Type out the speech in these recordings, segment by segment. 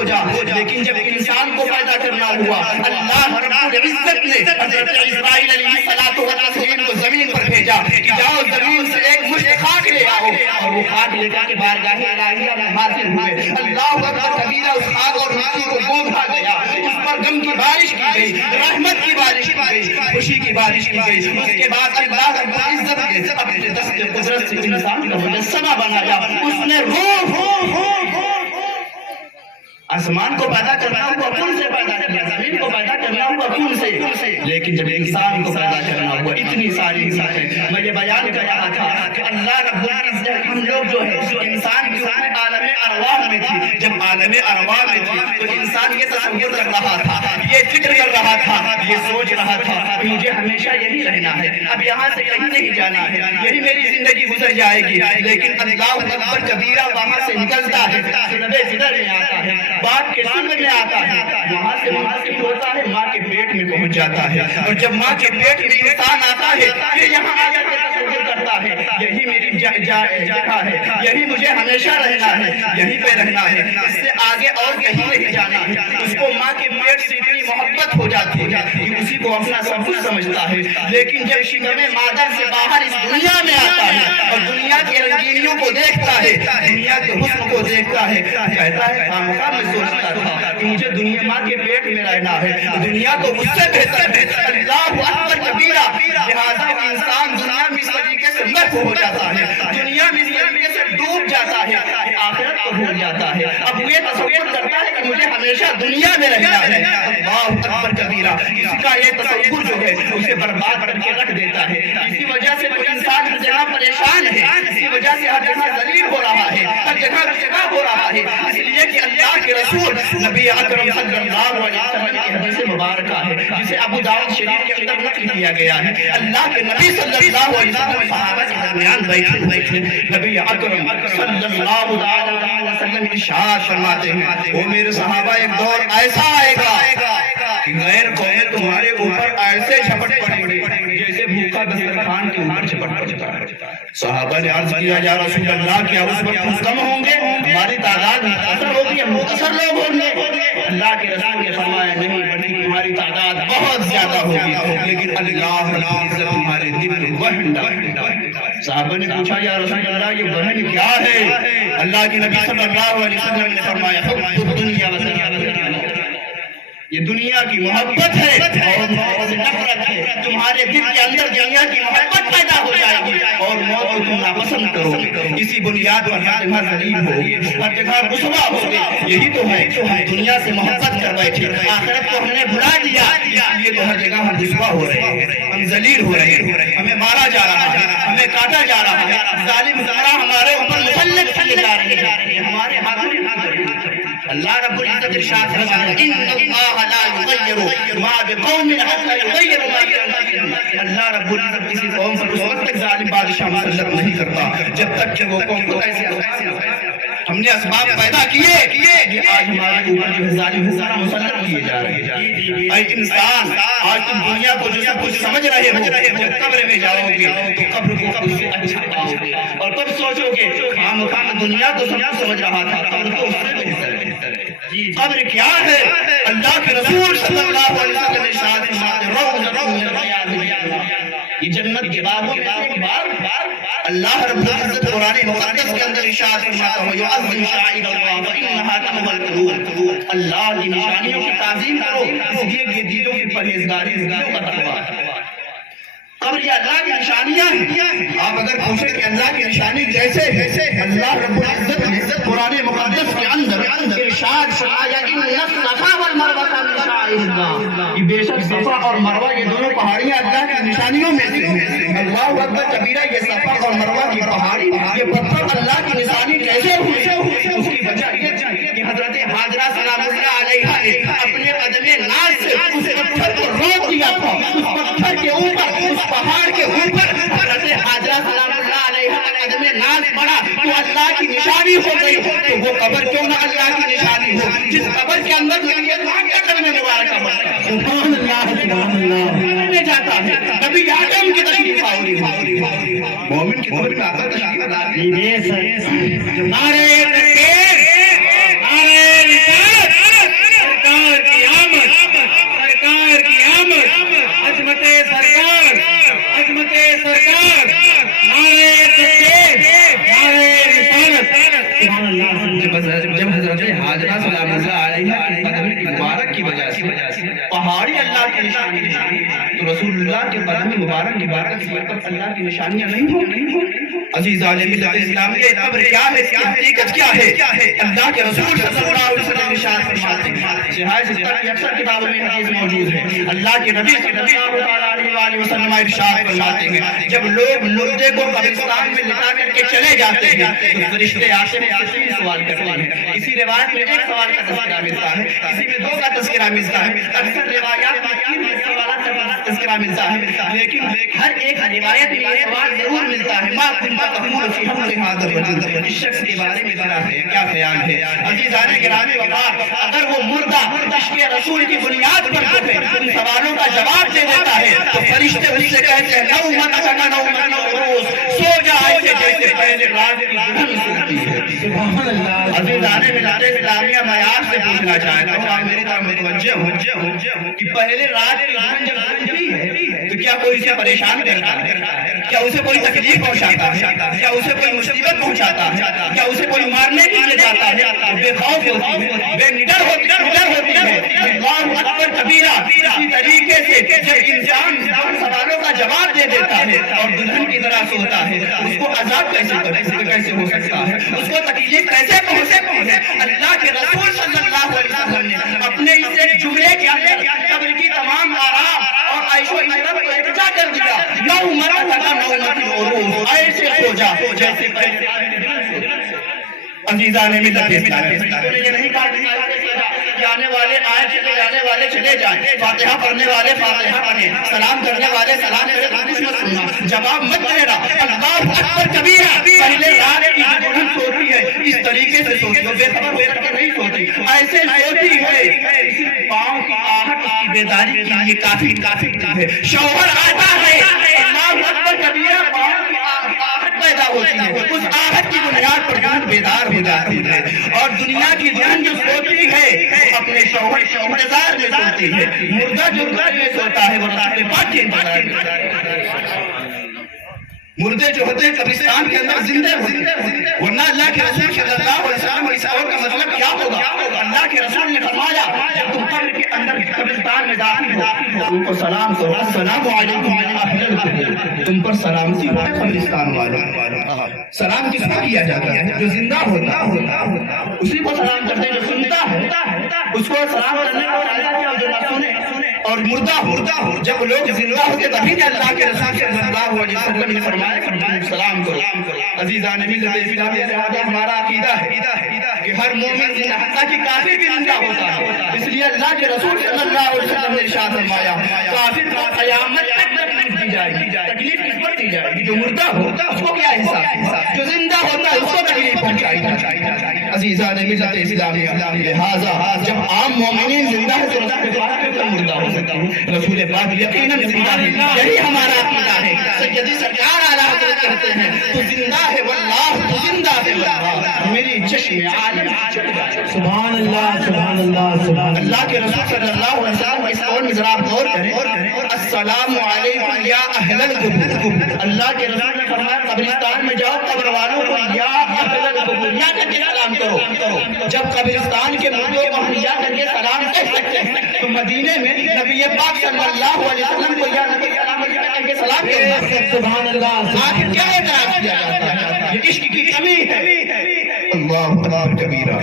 ہو جا. لیکن جب انسان کو پیدا کرنا ہوا اللہ رب العزت نے حضرت اسماعیل علیہ السلام کو زمین پر بھیجا کہ جاؤ زمین سے ایک مشت خاک لے آؤ, اور وہ خاک لے کر کے بارگاہ الہیہ میں حاضر ہوئے. اللہ اکبر کبیرہ. اس خاک اور مٹی کو بوجھا گیا, اس پر غم کی بارش کی گئی, رحمت کی بارش کی گئی, خوشی کی بارش کی گئی. اس کے بعد اللہ رب العزت نے اپنے دست قدرت سے انسان کا مجسمہ بنایا. اس نے آسمان کو پیدا کرنا ہوا کون سے پیدا کیا, زمین کو پیدا کرنا ہوا کون سے, لیکن جب انسان کو پیدا کرنا ہوا اتنی ساری چیزیں. میں یہ بیان کر رہا تھا کہ اللہ رب العزت ہم لوگ جو ہے انسان کی عالم ارواح میں تھی. جب عالم ارواح میں تھی تو انسان یہ تصور کر رہا تھا, یہ فکر کر رہا تھا, یہ سوچ رہا تھا کہ مجھے ہمیشہ یہی رہنا ہے, اب یہاں سے کہیں نہیں جانا ہے, یہی میری زندگی گزر جائے گی. لیکن اللہ اکبر کبیرہ وہاں سے نکلتا ہے, صدر میں آتا ہے, باپ کے سر میں آتا ہے, وہاں سے منتقل ہوتا ہے, ماں کے پیٹ میں پہنچ جاتا ہے. اور جب ماں کے پیٹ میں انسان آتا ہے یہ یہاں آ کر کے تصور کرتا ہے یہی میری جگہ ہے, یہی مجھے ہمیشہ رہنا ہے, یہیں پہ رہنا ہے, اس سے آگے اور کہیں نہیں جانا ہے. اس کو ماں کے پیٹ سے اتنی محبت ہو جاتی ہے کہ اسی کو اپنا سب کچھ سمجھتا ہے. لیکن جب شکم مادر سے باہر اس دنیا میں آتا ہے اور دنیا کی رنگینیوں کو دیکھتا ہے, دنیا کے حسن کو دیکھتا ہے, کہتا ہے خامخواہ میں سوچتا تھا کہ مجھے دنیا ماں کے پیٹ میں رہنا ہے, دنیا تو مجھ سے بہتر ہے. اللہ اکبر کبیرہ. لہذا انسان دنیا میں اس طریقے سے محو ہو جاتا ہے, دنیا میں اس طریقے سے ڈوب جاتا ہے, آخرت کو بھول جاتا ہے. اب یہ تصور کرتا ہے کہ مجھے ہمیشہ دنیا میں رہنا ہے. اللہ اکبر کبیرہ. اس کا یہ تصور جو ہے اسے برباد کر کے رکھ دیتا ہے. اسی وجہ سے تو انسان ہر جگہ پریشان ہے, اسی وجہ سے ہر جگہ ذلیل ہو رہا ہے, ہر جگہ جگہ ہو رہا ہے. اس لیے کہ اللہ کے رسول نبی اکرم صلی اللہ علیہ وسلم کی حدیث مبارکہ ہے جسے ابو داؤد شریف کے اندر نقل کیا گیا ہے. اللہ کے نبی صلی اللہ علیہ وسلم صحابہ کے درمیان بیٹھے نبی اکرم صلی اللہ علیہ وسلم ارشاد فرماتے ہیں, وہ میرے صحابہ ایک دور ایسا آئے گا کہ غیر قومیں تمہارے اوپر ایسے جھپٹ پڑیں گے جیسے بھوکا دسترخوان کے اوپر جھپٹ پڑتا ہے. صحابہ نے عرض کیا یا رسول اللہ کیا اس وقت ہم کم ہوں گے, ہماری تعداد مختصر ہوگی, ہم مختصر لوگ ہوں گے؟ اللہ کے رسول نے فرمایا نہیں بلکہ تمہاری تعداد بہت زیادہ ہوگی, لیکن اللہ رب العزت تمہارے دل میں وہن ڈالے. صحابہ نے پوچھا یا رسول اللہ یہ وہن کیا ہے؟ اللہ کے نبی صلی اللہ علیہ وسلم نے فرمایا حب الدنیا وزینتہا, یہ دنیا کی محبت ہے اور موت سے نفرت ہے. تمہارے دل کے اندر دنیا کی محبت پیدا ہو جائے گی اور موت کو تم ناپسند کرو گے. اسی بنیاد پر ہر جگہ ذلیل ہوگے, ہر جگہ رسوا ہوگے. یہی تو ہے ہم دنیا سے محبت کر بیٹھے, آخرت کو ہم نے بھلا دیا, اس لیے تو ہر جگہ ہم رسوا ہو رہے ہیں, ہم ذلیل ہو رہے ہیں, ہمیں مارا جا رہا ہے, ہمیں کاٹا جا رہا ہے, ظالم زمرہ ہمارے اوپر مسلط کیے جا رہے ہیں, ہمارے ہاتھوں میں اللہ رب العزت ارشاد فرماتا ہے ان اللہ لا یغیر ما بقوم حتى یغیروا ما بانفسہم. اللہ رب العزت کسی قوم پر اس وقت تک ظالم بادشاہ مسلط نہیں کرتا جب تک کہ وہ قوم کو ایسے ہم نے اسباب پیدا کیے کہ آج ہمارے اوپر جو ظالم مسلط کیے جا رہے ہیں. اے انسان, آج تم دنیا کو جو سب کچھ سمجھ رہے ہو, جب قبر میں جاؤ گے تو قبر کو قبر سے اچھا پاؤ گے اور تب سوچو گے خام دنیا تو سب سمجھ رہا تھا, قبر تو اس سے بہتر ہے. قبر کیا ہے؟ اللہ کے رسول صلی اللہ علیہ وسلم نے ارشاد فرمایا روضۃ من ریاض الجنہ, یہ جنت کے باغوں میں سے ایک باغ. اللہ رب العزت قرآن مقدس کے اندر ارشاد فرماتا ہے یعظم شعائر اللہ فانھا تحمی القلوب, اللہ کی نشانیوں کی تعظیم کرو اس لیے یہ دلوں کی پرہیزگاری, دلوں کا تقویٰ. قبر یہ اللہ کی نشانیاں ہیں. آپ اگر پوچھیں کہ اللہ کی نشانی جیسے اللہ رب العزت نے قرآن مقدس کے اندر ارشاد فرمایا ان الصفا والمروہ من شعائر اللہ, یہ بے شک صفا اور مروہ یہ دونوں پہاڑیاں اللہ کی نشانیوں میں سے ہیں. اللہ اکبر کبیرہ. یہ صفا اور مروہ کی پہاڑی یہ پتھر اللہ کی نشانی کیسے ہوئی؟ اس کی وجہ یہ کہ حضرت حاجرہ سلام اللہ علیہا نے اپنے قدم ناز سے اس پتھر کو روک دیا تھا. اس پتھر کے اوپر, اس پہاڑ کے اوپر حضرت حاجرہ سلام اللہ علیہا کا قدم ناز پڑا تو اللہ کی نشانی ہو گئی. تو وہ قبر کیوں نہ اللہ کی نشانی ہو جس قبر کے اندر قدم مبارکہ پڑا. سبحان اللہ سبحان اللہ میں جاتا ہے نبی آدم کی تشریف آوری ہے, مومن کی قبر میں آتا تشریف آوری ہے. نعرہ تکبیر, نعرہ رسالت, حضرت حاجرہ سلام اللہ علیہ کے قدم مبارک کی وجہ سے پہاڑی اللہ کی نشانی ہے، تو رسول اللہ کے قدم مبارک کی برکت سے اللہ کی نشانیاں نہیں ہوں۔ عزیزان ملت اسلام، یہ قبر کیا ہے، اس کی حقیقت کیا ہے؟ اللہ کے رسول صلی اللہ علیہ وسلم ارشاد فرماتے ہیں، صحیح ستہ کی اکثر کتابوں میں حدیث موجود ہے، اللہ کے نبی صلی اللہ علیہ وسلم ارشاد فرماتے ہیں جب لوگ مردے کو قبرستان میں لٹا کر کے چلے جاتے ہیں تو فرشتے آتے ہیں سوال کرتے ہیں۔ اسی روایت میں ایک سوال کا تذکرہ ملتا ہے، کسی میں دو کا تذکرہ ملتا ہے، اکثر روایات میں تین سوالات کا تذکرہ ملتا ہے، لیکن ہر ایک روایت میں یہ سوال ضرور ملتا ہے، ما کنت تقول فی حق هذا الرجل، اس شخص کے بارے میں تیرا کیا خیال ہے؟ عزیزان گرامی وفا، اگر وہ مردہ عشق رسول کی بنیاد پر ان سوالوں کا جواب دے دیتا ہے تو فرشتے اس سے کہتے ہیں نومت کا نومت العروس، سو جا ایسے جیسے پہلے رات کی دھن سوتی ہے۔ عزیزان ملت اسلامیہ، میں آپ سے پوچھنا چاہتا ہوں، آپ میری طرف متوجہ ہوں کہ پہلے رات کی دھن جب سوتی ہے تو کیا کوئی اسے پریشان کرتا ہے؟ کیا اسے کوئی تکلیف پہنچاتا ہے؟ کیا اسے کوئی مصیبت پہنچاتا ہے؟ کیا اسے کوئی مارنے کے لیے جاتا ہے؟ بے خوف ہوتی ہے، بے نڈر ہوتی ہے، اللہ اکبر کبیرہ۔ اسی طریقے سے جب انسان سوالوں کا جواب دے دیتا ہے اور دلہن کی طرح سوتا ہے، اس کو عذاب کیسے ہو سکتا ہے؟ اس کو تکلیف کیسے پہنچے؟ اللہ کے رسول صلی اللہ علیہ وسلم نے اپنے اس ایک جملے کے اندر قبر کی تمام آرام اور عیش و عشرت کو اکٹھا کر دیا، نومت کا نومت العروس، ایسے سو جا جیسے پہلے۔ عزیزان ملت اسلامیہ، یہ نہیں کہا جانے والے آئے چلے جانے والے چلے جائیں، فاتحہ پڑھنے والے فاتحہ پڑھیں، سلام کرنے والے سلام کریں، حدیث مت سننا، جواب مت دینا، اللہ اکبر کبیرہ۔ پہلے رات کی دلہن سوتی ہے اس طریقے سے سوتی ہے، بے خبر ہو کر کے نہیں سوتی، ایسے سوتی ہے، پاؤں کی آہٹ اس کی بیداری کے لیے کافی ہے۔ شوہر آتا ہے، اللہ اکبر کبیرہ، پاؤں کی آہٹ پیدا ہوتی ہے، اس آہٹ کی بنیاد پر دلہن بیدار ہو جاتی ہے، اور دنیا کی دلہن جو سوتی ہے اپنے شوہر کے انتظار میں سوتی ہے، مردہ جو گھر میں سوتا ہے وہ رسول پاک کے انتظار میں۔ مردے جو ہوتے ہیں قبرستان کے اندر زندہ ہوتے ہیں، ورنہ اللہ کے رسول صلی اللہ علیہ وسلم اس قول کا مطلب کیا ہوگا؟ اللہ کے رسول نے فرمایا جب تم قبر کے اندر قبرستان میں داخل ہو تم کو سلام کرو، السلام علیکم یا اہل القبور، تم پر سلامتی ہو قبرستان والوں۔ سلام کس کو کیا جاتا ہے؟ جو زندہ ہوتا اسی کو سلام کرتے ہیں، جو سنتا ہے اس کو سلام کرنے کو کہا جاتا ہے، جو نہ سنے اور مردہ جب لوگ زندہ ہوتے تبھی اللہ کے رسول صلی اللہ علیہ وسلم نے فرمایا سلام کرو۔ عزیزان ملت اسلامیہ، لہذا ہمارا عقیدہ ہے کہ ہر مومن زندہ، حتیٰ کہ کافر بھی زندہ ہوتا ہے، اس لیے اللہ کے رسول صلی اللہ علیہ وسلم نے ارشاد فرمایا کافر کو قیامت تک تکلیف دی جائے گی۔ تکلیف کس پر دی جائے گی؟ جو مردہ ہوتا اس کو کیا حساب، جو زندہ ہوتا ہے اس کو تکلیف پہنچائی جائے۔ عزیزان ملت اسلامیہ، لہذا جب عام مومنین زندہ ہے تو رسول پاک کیوں مردہ ہو سکتا ہے؟ رسول پاک یقیناً زندہ ہے، یہی ہمارا عقیدہ ہے۔ سیدی سرکار اعلیٰ حضرت کہتے ہیں تو زندہ ہے واللہ، تو زندہ ہے واللہ، میری چشم عالم سبحان اللہ سبحان اللہ سبحان اللہ کے رسول صلی اللہ علیہ وسلم اس قول میں ذرا غور کریں، السلام علیکم یا اہل القبور۔ اللہ کے رسول نے فرمایا قبرستان میں جاؤ، قبر والوں کو یا اہل القبور یا کر کے سلام کرو۔ جب قبرستان کے مردوں کو ہم یا کر کے سلام کہہ سکتے ہیں تو مدینے میں نبی پاک صلی اللہ علیہ وسلم کو یا نبی کر کے سلام کرنا سبحان اللہ آخر کیا اعتراض کیا جاتا ہے؟ یہ عشق کی کمی ہے۔ اللہ اکبر کبیرہ۔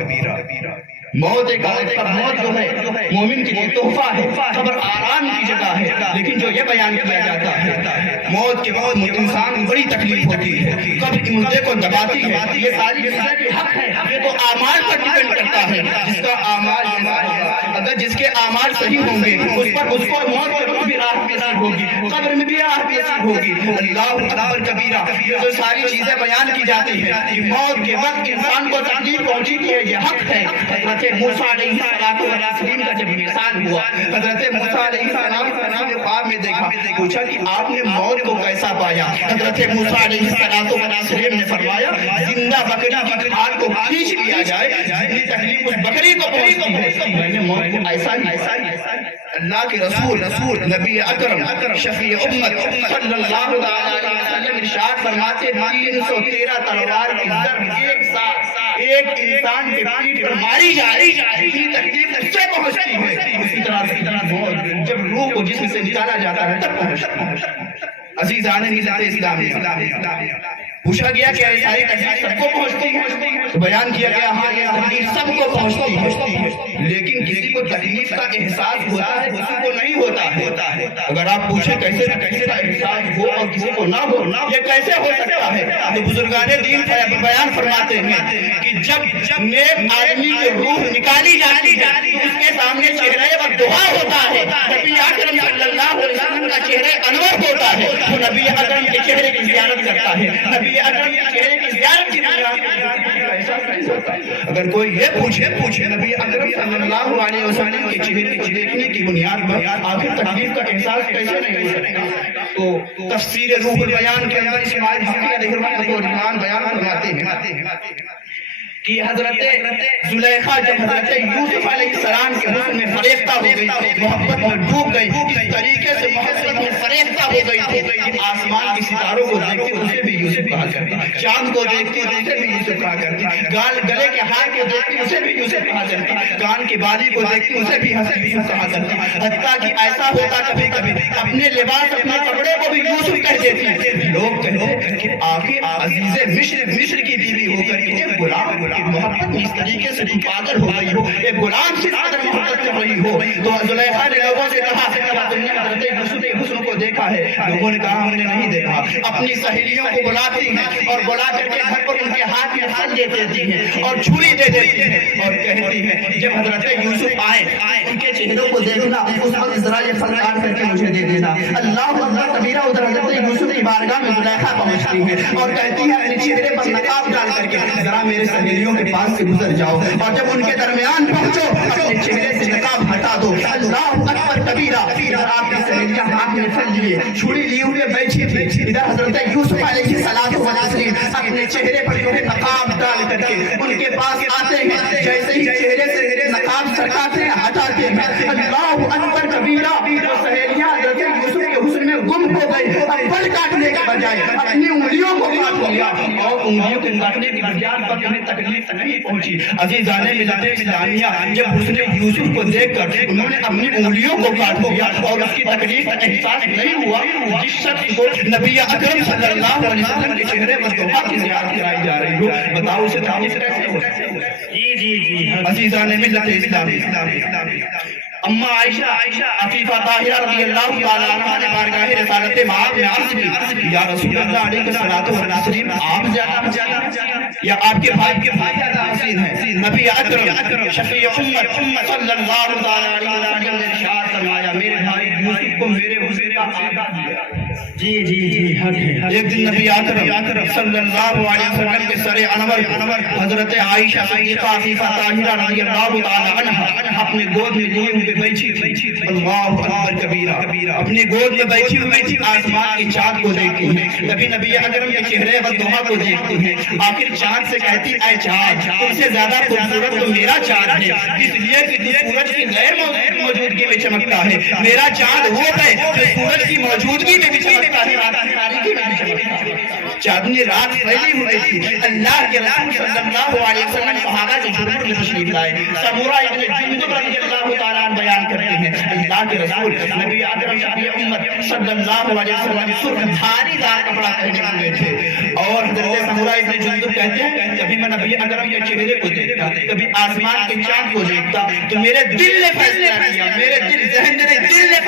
موت ایک موت جو ہے مومن کے لیے تحفہ ہے، قبر آرام کی جگہ ہے، لیکن جو یہ بیان کیا جاتا ہے موت کے بعد انسان کو بڑی تکلیف ہوتی ہے، قبر مردے کو دباتی ہے، یہ ساری چیزیں بھی حق ہے، یہ تو اعمال پر ڈیپینڈ کرتا ہے، جس کا اعمال اگر جس کے اعمال صحیح ہوں گے اس کو موت کے وقت بھی راحت نصیب ہوگی، قبر میں بھی راحت نصیب ہوگی۔ اللہ اکبر کبیرہ، جو ساری چیزیں بیان کی جاتی ہے کہ موت کے وقت انسان کو تکلیف پہنچی ہے، یہ حق ہے۔ حضرت موسیٰ علیہ السلام کا جب مثال ہوا، حضرت موسیٰ علیہ السلام نے خواب میں دیکھا، پوچھا کہ آپ نے موت کو کیسا پایا؟ حضرت موسیٰ علیہ السلام نے فرمایا زندہ بکری کی کھال کو کھینچ لیا جائے، جتنی تکلیف اس بکری کو پہنچتی ہے میں نے موت کو ایسا ہی اللہ کے رسول نبی اکرم شفیع امت صلی اللہ علیہ وسلم ارشاد فرماتے 313 تلوار کی ضرب ایک ساتھ ایک انسان کے پیٹ پر ماری جائے اتنی تکلیف اس سے پہنچتی ہے، اسی طرح جب روح کو جسم سے نکالا جاتا ہے تب پہنچتا ہے۔ عزیزان ملت اسلامیہ، پوچھا گیا کہ یہ ساری تکلیف سب کو پہنچتی ہے، تو بیان کیا گیا ہاں یہ تکلیف سب کو پہنچتی ہے، لیکن کسی کو تکلیف کا احساس ہوتا ہے کسی کو نہیں ہوتا ہے۔ اگر آپ پوچھیں کیسے کا احساس ہو اور کسی کو نہ ہو، یہ کیسے ہو سکتا ہے؟ تو بزرگان دین بیان فرماتے ہیں کہ جب نیک آدمی کی روح نکالی جاتی ہے تو اس کے سامنے چہرے پر دعا ہوتا ہے، نبی اکرم صلی اللہ علیہ وسلم کا چہرہ انور ہوتا ہے، تو نبی اکرم کے چہرے کی زیارت کرتا ہے، نبی اکرم کے چہرے کی زیارت کی بنیاد۔ اگر کوئی یہ پوچھے نبی اکرم صلی اللہ علیہ وسلم کے چہرے کو دیکھنے کی بنیاد پر آخر تکلیف کا احساس کیسے نہیں ہو سکتا؟ تو تفسیر روح البیان کے اندر اسماعیل حقی علیہ الرحمن بیان فرماتے ہیں کہ حضرت زلیخا جب حضرت یوسف علیہ السلام کے حسن میں فریفتہ ہو گئی، محبت میں ڈوب گئی، اس طریقے سے محبت میں فریفتہ ہو گئی تھی کہ آسمان کے ستاروں کو دیکھتے اسے بھی یوسف کہا کرتی، چاند کو دیکھتے اسے بھی یوسف کہا کرتی، گلے کے ہار کو دیکھتے اسے بھی یوسف کہا کرتی، کان کی بالی کو دیکھتے اسے بھی یوسف کہا کرتی، حتیٰ کہ ایسا ہوتا کبھی کبھی اپنے لباس اپنے کپڑے کو بھی یوسف کہہ دیتی۔ لوگ کہتے کہ آخر عزیز مصر کی بیوی ہو کر کے ایک غلام محبت اس طریقے سے پاگل ہو گئی ہو، ایک غلام سے قدر محبت کر رہی ہو۔ تو زلیخا نے لوگوں سے کہا کیا تم نے حضرت یوسف کے حسن کو دیکھا ہے؟ لوگوں نے کہا ہم نے نہیں دیکھا۔ اپنی سہیلیوں کو بلاتی ہیں اور بلا کر کے گھر پر ان کے ہاتھ میں پھل دے دیتی ہیں اور چھری دے دیتی ہیں اور کہتی ہیں جب حضرت یوسف آئے ان کے چہروں کو دیکھنا، اس وقت ذرا یہ پھل کاٹ کر کے مجھے دے دینا۔ اللہ اکبر کبیرہ، ادھر حضرت یوسف کی بارگاہ میں زلیخا پہنچتی ہے اور کہتی ہے اپنے چہرے پر نقاب ڈال کر کے ذرا میرے سہیلیوں کے پاس سے گزر جاؤ اور جب ان کے درمیان پہنچو اپنے چہرے سے نقاب ہٹا دو۔ اللہ اکبر کبیرہ، ادھر آپ کی سہیلیاں ہاتھ میں پھل لیے چھری لیے ہوئے بیٹھی تھی، ادھر حضرت یوسف علیہ السلام اپنے چہرے پر جو ہے نقاب ڈال کر کے ان کے پاس آتے ہیں، جیسے ہی چہرے سے نقاب سٹاتے ہیں ہٹاتے ہیں۔ اللہ اکبر کبیرہ، وہ سہیلیاں حضرت یوسف کے حسن میں گم ہو گئی، پھل کاٹنے کے بجائے اپنی انگلیوں کو کاٹ لیا اور انگلیوں کو کاٹنے کی بنیاد پر انہیں تکلیف نہیں پہنچی۔ عزیزان ملت اسلامیہ، جب حسن یوسف کو دیکھ کر انہوں نے اپنی انگلیوں کو کاٹ لیا اور اس کی تکلیف کا احساس نہیں ہوا، جس شخص کو نبی اکرم صلی اللہ علیہ وسلم کے چہرے پر دعا کی زیارت کرائی جا رہی ہو، بتاؤ اسے تکلیف کیسے ہو سکتی ہے؟ جی عزیزان ملت اسلامیہ، اما عائشہ عفیفہ طاہرہ رضی اللہ تعالیٰ عنہ نے بارگاہ رسالت مآب میں عرض کی یا رسول اللہ علیہ الصلوۃ والتسلیم، آپ زیادہ یا آپ کے بھائی زیادہ حسین ہیں؟ نبی اکرم شفیع امت صلی اللہ علیہ وسلم نے ارشاد فرمایا میرے بھائی یوسف کو میرے حسن کا آقا دیا۔ جی ایک دن نبی اکرم صلی اللہ علیہ وسلم کے سر انور حضرت عائشہ صدیقہ عفیفہ طاہرہ رضی اللہ تعالیٰ عنہ اپنے گود میں لیے ہوئے بیٹھی تھی۔ اللہ اکبر کبیرہ، اپنی گود میں بیٹھی ہوئی آسمان کی چاند کو دیکھتی ہے، نبی اکرم کے چہرے پر دعا کو دیکھتی ہے، آخر چاند سے کہتی اے چاند تم سے زیادہ خوبصورت تو میرا چاند ہے، اس لیے کہ سورج کی غیر موجودگی میں چمکتا ہے، میرا چاند وہ ہے جو سورج کی موجودگی میں بھی چمکتا ہے، تاریکی میں بھی چمکتا ہے۔ چاندنی رات پھیلی ہوئی تھی، اللہ کے رسول صلی اللہ علیہ وسلم صحابہ کے جھرمٹ میں تشریف لائے، سمورہ ابن جندب رضی اللہ تعالیٰ عنہ بیان کرتے ہیں اللہ کے رسول نبی اکرم شفیع امت صلی اللہ علیہ وسلم سرخ بھاری دار کپڑا پہنے ہوئے تھے اور حضرت سمورہ ابن جندب کہتے ہیں کبھی میں نبی اکرم کے چہرے کو دیکھتا، کبھی آسمان کے چاند کو دیکھتا تو میرے دل نے فیصلہ کیا، میرے ذہن نے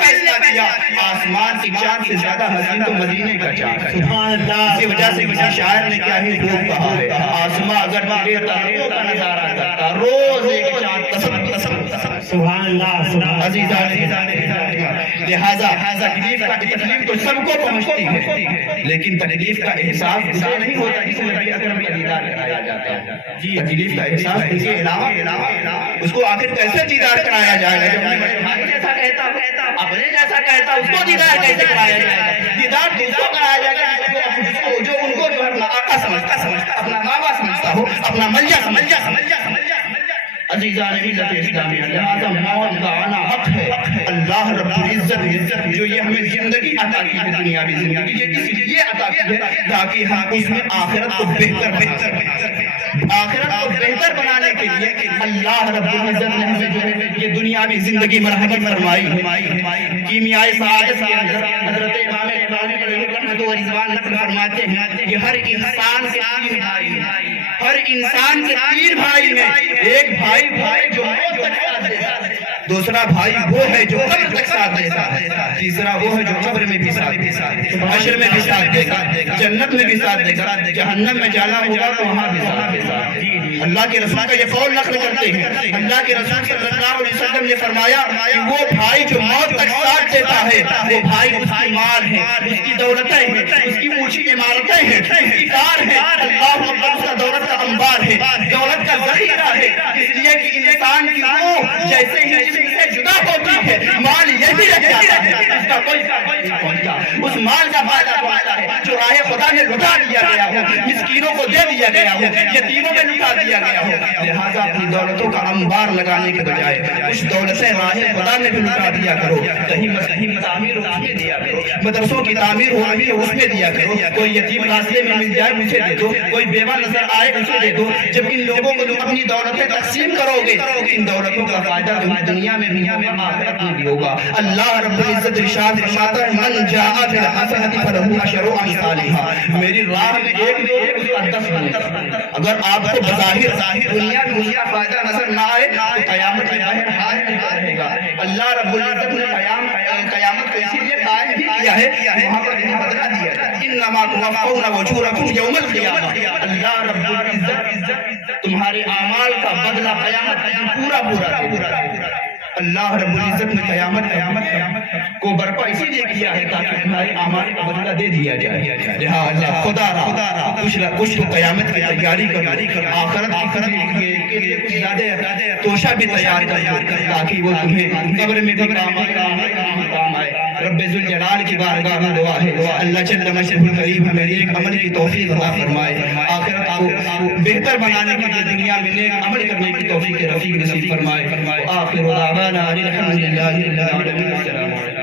فیصلہ کیا آسمان کے چاند سے زیادہ حسین تو مدینے کا چاند ہے۔ سبحان اللہ، اسی وجہ سے کسی شاعر نے کیا ہی خوب کہا ہے آسمان اگر دیتا تو کا نظارہ کرتا روز ایک چاند قسم سبحان اللہ۔ عزیزان لہذا تکلیف تو سب کو پہنچتی ہے لیکن تکلیف کا احساس اسے نہیں ہوتا جسے نبی اکرم کا دیدار کرایا جاتا ہے۔ تکلیف کا احساس اس کے علاوہ اس کو آخر کیسے دیدار کرایا جائے گا؟ جب اپنے بھائی جیسا کہتا اپنے جیسا کہتا اس کو دیدار کیسے کرایا جائے گا؟ دیدار تو اس کو کرایا جائے گا جو ان کو جو اپنا آقا سمجھتا، اپنا بابا سمجھتا ہو، اپنا ملجا سمجھا۔ عزیزان ملت اسلامیہ، لہذا موت کا آنا حق ہے۔ اللہ رب العزت جو یہ ہمیں زندگی عطا کی ہے، دنیاوی زندگی یہ اس لیے عطا کی ہے تاکہ ہم اس میں آخرت کو بہتر آخرت کو بہتر بنانے کے لیے اللہ رب العزت نے ہمیں جو ہے یہ دنیاوی زندگی مرحمت فرمائی. کیمیائے سعادت کے اندر حضرت امام غزالی رحمۃ و رضوان نقل فرماتے ہیں کہ ہر انسان کے تین بھائی ہیں. ہر انسان کے تین بھائی میں ایک بھائی جو موت تک ساتھ دیتا ہے, دوسرا بھائی وہ ہے جو قبر تک ساتھ دیتا ہے, تیسرا وہ ہے جو قبر میں بھی ساتھ دے گا, حشر میں بھی ساتھ دے گا, جنت میں بھی ساتھ دے گا, جہنم میں جانا ہوگا تو وہاں بھی ساتھ دے گا. اللہ کے رسول کا یہ قول نقل کرتے ہیں. اللہ کے رسول صلی اللہ علیہ وسلم نے فرمایا کہ وہ بھائی جو موت تک ساتھ دیتا ہے وہ بھائی اس کی مال ہے, اس کی دولتیں ہیں, اس کی اونچی عمارتیں ہیں, اس کی کار ہے, اللہ اس کا دولت کا انبار ہے, دولت کا ذخیرہ ہے. اس لیے کہ انسان کی روح جیسے ہی جسم سے جدا ہوتی ہے مال یہ بھی رہ جاتا ہے, اس کا کوئی نہیں پہنچتا. اس مال کا فائدہ پہنچتا ہے جو راہ خدا میں لٹا دیا گیا ہو, مسکینوں کو دے دیا گیا ہو, یتیموں میں لٹا دیا گیا ہو. لہذا اپنی دولتوں کا انبار لگانے کے بجائے کچھ دولتیں راہ خدا میں بھی لٹا دیا کرو. کہیں تعمیر ہو اس میں دیا کرو, مدرسوں کی تعمیر ہو رہی ہے اس میں دیا کرو. کوئی یتیم راستے میں مل جائے اسے دے دو, کوئی بیوہ نظر آئے اسے دے دو. جب ان لوگوں کو تم اپنی دولتیں تقسیم کرو گے ان دولتوں کا فائدہ تمہیں دنیا میں بھی آخرت میں بھی ہوگا. اللہ رب العزت ارشاد فرماتا ہے من جاء بالحسنۃ فلہ عشر امثالها. میری راہ میں ایک دو اس کا 10 بنے. اگر آپ کو بظاہر دنیا میں اس کا فائدہ نظر نہ آئے تو قیامت کے باہر حال رہے گا. اللہ رب العزت نے قیامت کو اسی لیے قائم بھی کیا ہے وہاں پر بدلہ دیا ہے. انما توفون اجورکم یوم القیامہ. اللہ رب العزت تمہارے اعمال کا بدلہ قیامت پورا دے. اللہ رب العزت نے قیامت کو برپا اسی لیے کیا ہے تاکہ تمہارے اعمال کا بدلہ دے دیا جائے. لہٰذا خدا را کچھ تو قیامت کی تیاری کر, آخرت کے لیے کچھ زیادہ توشہ بھی تیار کر تاکہ وہ تمہیں قبر میں بھی کام آئے. رب ذوالجلال کی بارگاہ میں دعا ہے اللہ جل مشرف قریب ہمیں ایک عمل کی توفیق عطا فرمائے, آخرت کو بہتر بنانے کے لیے دنیا میں نیک عمل کرنے کی توفیق رفیق نصیب فرمائے. آخر دعوانا الحمد للہ رب العالمین.